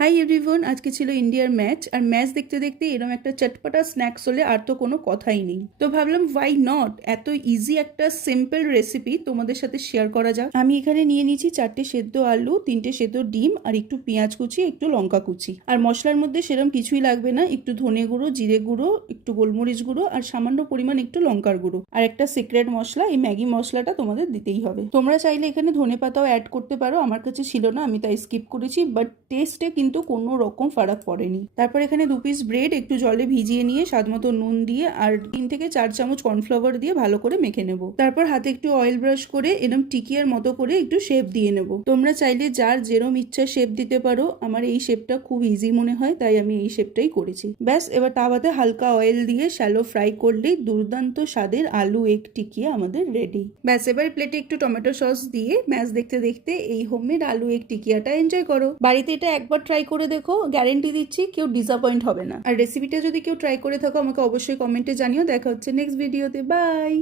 Hi everyone, আজকে ছিল ইন্ডিয়ার ম্যাচ। আর ম্যাচ দেখতে দেখতে এরকম একটা চটপটা স্ন্যাক্স হলে আর তো কোনো কথাই নেই। তো ভাবলাম ওয়াই নট, এত ইজি একটা সিম্পল রেসিপি তোমাদের সাথে শেয়ার করা যাক। আমি এখানে নিয়ে নিয়েছি 4টে সেদ্ধ আলু, 3টে সেদ্ধ ডিম আর একটু পেঁয়াজ কুচি, একটু লঙ্কা কুচি। আর মশলার মধ্যে সেরকম কিছুই লাগবে না, একটু ধনে গুঁড়ো, জিরে গুঁড়ো, একটু গোলমরিচ গুঁড়ো আর সামান্য পরিমাণ একটু লঙ্কার গুঁড়ো আর একটা সিক্রেট মশলা, এই ম্যাগি মশলাটা তোমাদের দিতেই হবে। তোমরা চাইলে এখানে ধনে পাতাও অ্যাড করতে পারো, আমার কাছে ছিল না, আমি তাই স্কিপ করেছি। বাট টেস্টে কিন্তু কোনো রকম ফারাক পড়েনি। তারপর এখানে 2 পিস ব্রেড একটু জলে ভিজিয়ে নিয়ে স্বাদ মতো নুন দিয়ে আর 3 থেকে 4 চামচ কর্নফ্লাওয়ার দিয়ে ভালো করে মেখে নেব। তারপর হাতে একটু অয়েল ব্রাশ করে এরকম টিকিয়ার মতো করে একটু শেপ দিয়ে নেব। তোমরা চাইলে যার যেরম ইচ্ছা শেপ দিতে পারো, আমার এই শেপটা খুব ইজি মনে হয় তাই আমি এই শেপটাই করেছি। ব্যাস, এবার তাওয়াতে হালকা অয়েল দিয়ে শ্যালো ফ্রাই করলেই দুর্দান্ত স্বাদের আলু এগ টিকিয়া আমাদের রেডি। ব্যাস, এবার প্লেটে একটু টমেটো সস দিয়ে ম্যাচ দেখতে দেখতে এই হোমমেড আলু এগ টিকিয়াটা এনজয় করো। বাড়িতে এটা একবার ট্রাই করে দেখো, গ্যারেন্টি দিচ্ছি কেউ ডিসঅ্যাপয়েন্ট হবে না। আর রেসিপিটা যদি কেউ ট্রাই করে থাকো আমাকে অবশ্যই কমেন্টে জানিও। দেখা হচ্ছে নেক্সট ভিডিওতে। বাই।